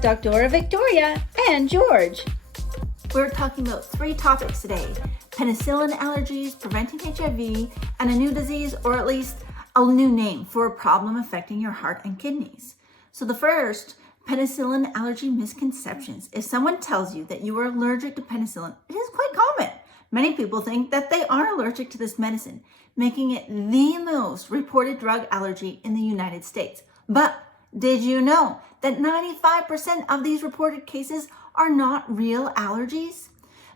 Doctora Victoria and George. We're talking about 3 topics today: penicillin allergies, preventing HIV, and a new disease, or at least a new name for a problem affecting your heart and kidneys. So the first, penicillin allergy misconceptions. If someone tells you that you are allergic to penicillin, it is quite common. Many people think that they are allergic to this medicine, making it the most reported drug allergy in the United States. But did you know that 95% of these reported cases are not real allergies?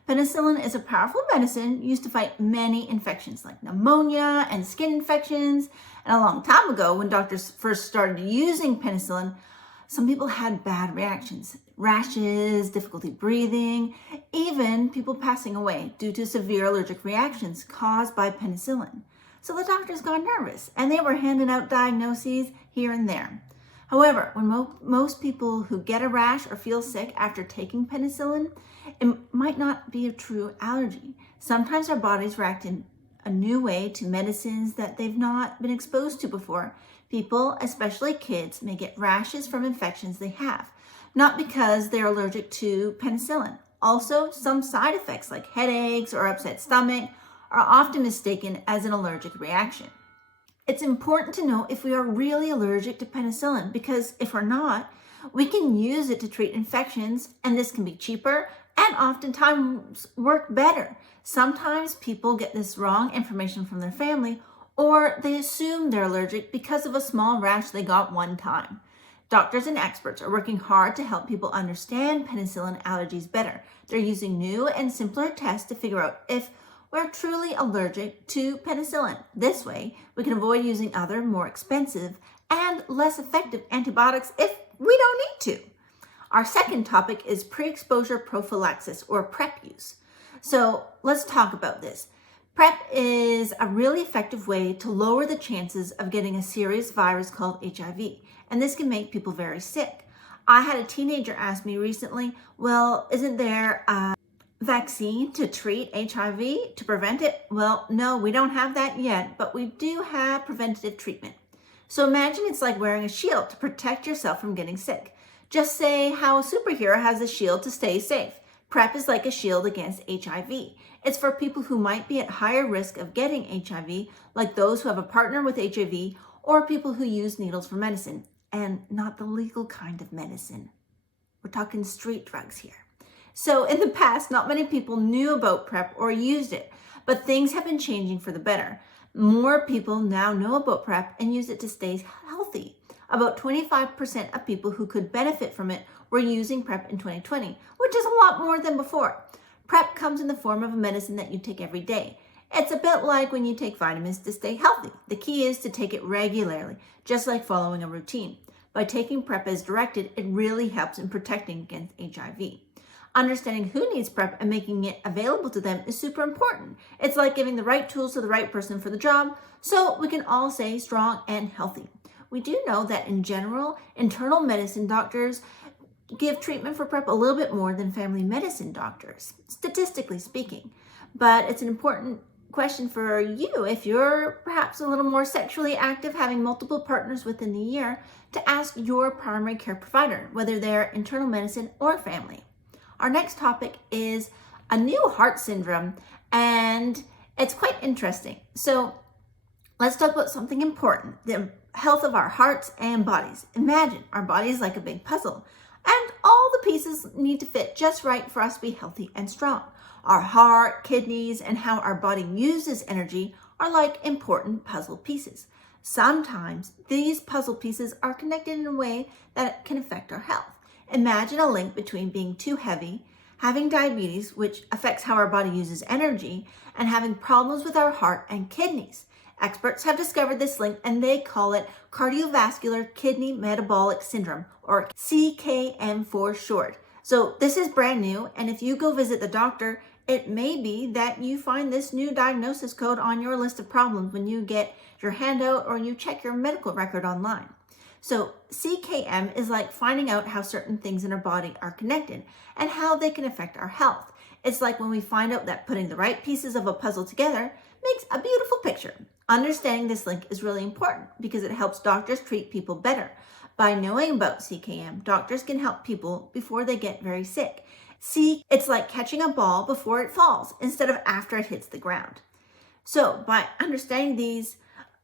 Penicillin is a powerful medicine used to fight many infections like pneumonia and skin infections. And a long time ago, when doctors first started using penicillin, some people had bad reactions: rashes, difficulty breathing, even people passing away due to severe allergic reactions caused by penicillin. So the doctors got nervous and they were handing out diagnoses here and there. However, when most people who get a rash or feel sick after taking penicillin, it might not be a true allergy. Sometimes our bodies react in a new way to medicines that they've not been exposed to before. People, especially kids, may get rashes from infections they have, not because they're allergic to penicillin. Also, some side effects like headaches or upset stomach are often mistaken as an allergic reaction. It's important to know if we are really allergic to penicillin, because if we're not, we can use it to treat infections, and this can be cheaper and oftentimes work better. Sometimes people get this wrong information from their family, or they assume they're allergic because of a small rash they got one time. Doctors and experts are working hard to help people understand penicillin allergies better. They're using new and simpler tests to figure out if we're truly allergic to penicillin. This way, we can avoid using other more expensive and less effective antibiotics if we don't need to. Our second topic is pre-exposure prophylaxis, or PrEP use. So let's talk about this. PrEP is a really effective way to lower the chances of getting a serious virus called HIV, and this can make people very sick. I had a teenager ask me recently, well, isn't there a vaccine to treat HIV to prevent it? Well, no, we don't have that yet, but we do have preventative treatment. So imagine it's like wearing a shield to protect yourself from getting sick. Just say how a superhero has a shield to stay safe. PrEP is like a shield against HIV. It's for people who might be at higher risk of getting HIV, like those who have a partner with HIV, or people who use needles for medicine, and not the legal kind of medicine. We're talking street drugs here. So in the past, not many people knew about PrEP or used it, but things have been changing for the better. More people now know about PrEP and use it to stay healthy. About 25% of people who could benefit from it were using PrEP in 2020, which is a lot more than before. PrEP comes in the form of a medicine that you take every day. It's a bit like when you take vitamins to stay healthy. The key is to take it regularly, just like following a routine. By taking PrEP as directed, it really helps in protecting against HIV. Understanding who needs PrEP and making it available to them is super important. It's like giving the right tools to the right person for the job, so we can all stay strong and healthy. We do know that in general, internal medicine doctors give treatment for PrEP a little bit more than family medicine doctors, statistically speaking. But it's an important question for you, if you're perhaps a little more sexually active, having multiple partners within the year, to ask your primary care provider, whether they're internal medicine or family. Our next topic is a new heart syndrome, and it's quite interesting. So let's talk about something important: the health of our hearts and bodies. Imagine our body is like a big puzzle, and all the pieces need to fit just right for us to be healthy and strong. Our heart, kidneys, and how our body uses energy are like important puzzle pieces. Sometimes these puzzle pieces are connected in a way that can affect our health. Imagine a link between being too heavy, having diabetes, which affects how our body uses energy, and having problems with our heart and kidneys. Experts have discovered this link, and they call it Cardiovascular-Kidney-Metabolic syndrome, or CKM for short. So this is brand new, and if you go visit the doctor, it may be that you find this new diagnosis code on your list of problems when you get your handout or you check your medical record online. So CKM is like finding out how certain things in our body are connected and how they can affect our health. It's like when we find out that putting the right pieces of a puzzle together makes a beautiful picture. Understanding this link is really important because it helps doctors treat people better. By knowing about CKM, doctors can help people before they get very sick. See, it's like catching a ball before it falls instead of after it hits the ground. So by understanding these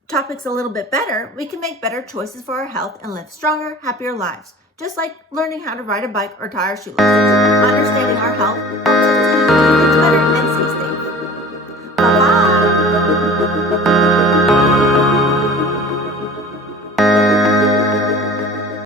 topics a little bit better, we can make better choices for our health and live stronger, happier lives. Just like learning how to ride a bike or tie our shoelaces. Understanding our health helps us to do things better and